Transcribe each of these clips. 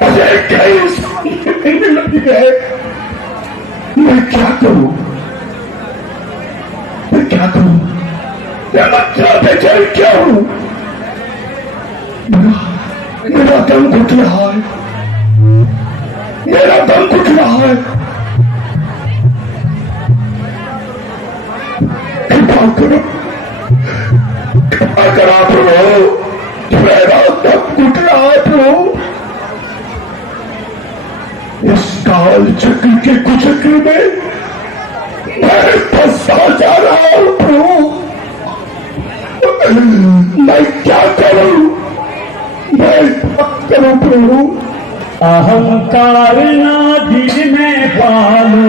मुझे कई साल लग गए। मैं क्या करूं, मैं क्या करूं, मैं क्या बेचैन क्या हूं। मेरा दम घुट रहा है, मेरा दम घुट रहा है। कृपा करो, कृपा करा प्रभु, मेरा दम घुट रहा है प्रभु। इस काल चक्र के कुचक्र में मैं फंसा जा रहा हूं प्रभु। मैं क्या करूं, मैं क्या करूं प्रभु। अहंकार ना दिल में पालो,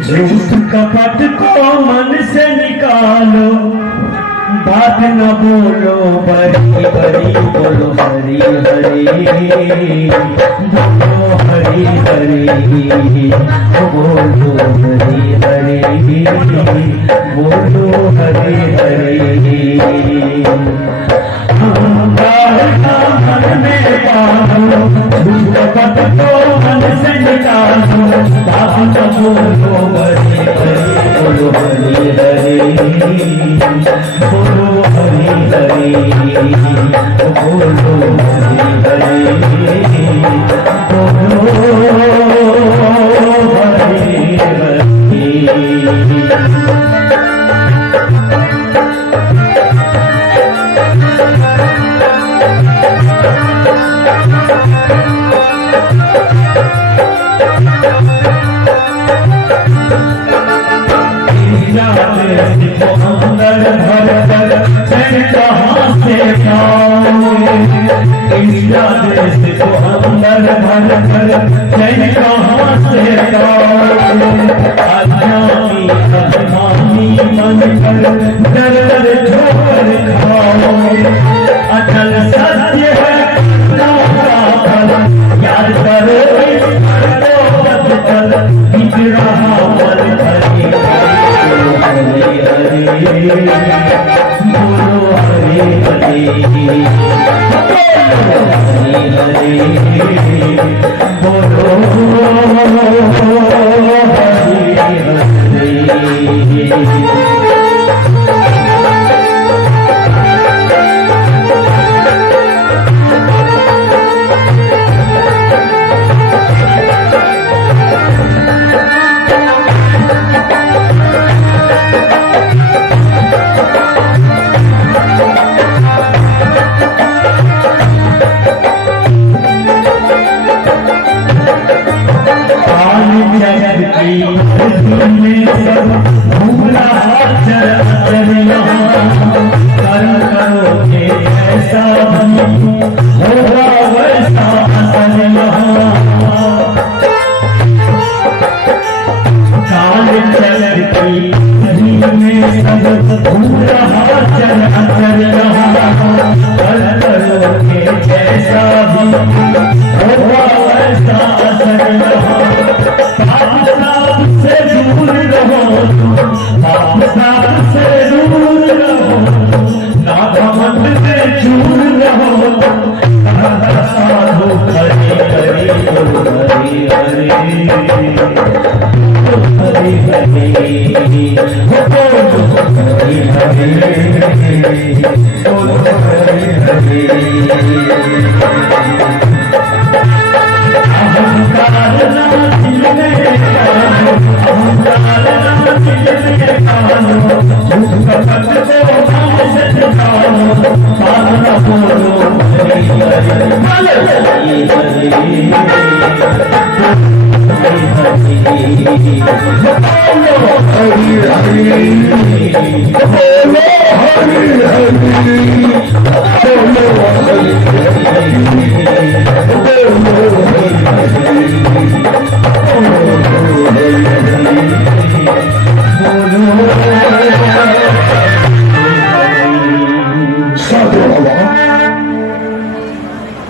झूठ कपट को मन से निकालो। बात न बोलो बड़ी बड़ी, बोलो हरि हरि, बोलो हरि हरि, बोलो हरि हरि, बोलो हरि हरि। अहंकार का मन में पालो, झूठ कपट को मन से निकालो। बात न बोलो बड़ी बड़ी, बोलो हरि हरि, बोलो हरि हरि, बोलो हरि हरि, बोलो हरि हरि। अंदर भर कर मैं कहाँ से पाऊं, देश को अंदर भर कर मैं कहाँ से पाऊं। अज्ञानी अभिमानी मन कर दर दर ठोकर खाओ। अटल सत्य है याद करो, बिक रहा मन हरि हरि, बोलो हरि हरि, हरि हरि, बोलो हरि हरि।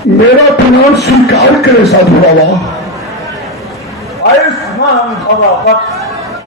मेरा प्रणाम स्वीकार करे साधु बाबा। आयुष्मान भवा।